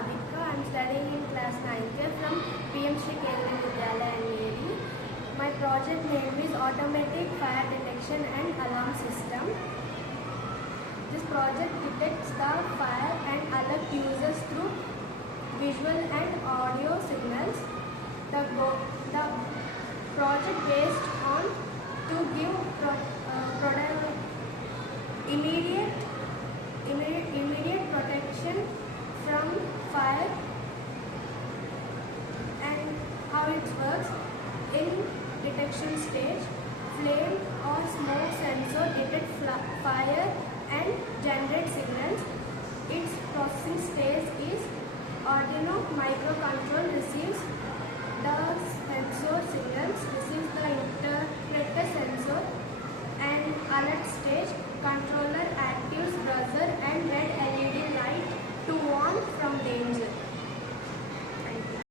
Radhika. I am studying in class 9th from PM Shri Kendriya Vidyalaya NAD. My project name is Automatic Fire Detection and Alarm System. This project detects the fire and alert users through visual and audio signals. The project based on to give immediate protection from fire. And how it works: in detection stage, flame or smoke sensor detect fire and generate signals. Its processing stage is Arduino microcontroller receives the sensor signals, receives the interpreter sensor, and alert stage controller actives buzzer and red LED light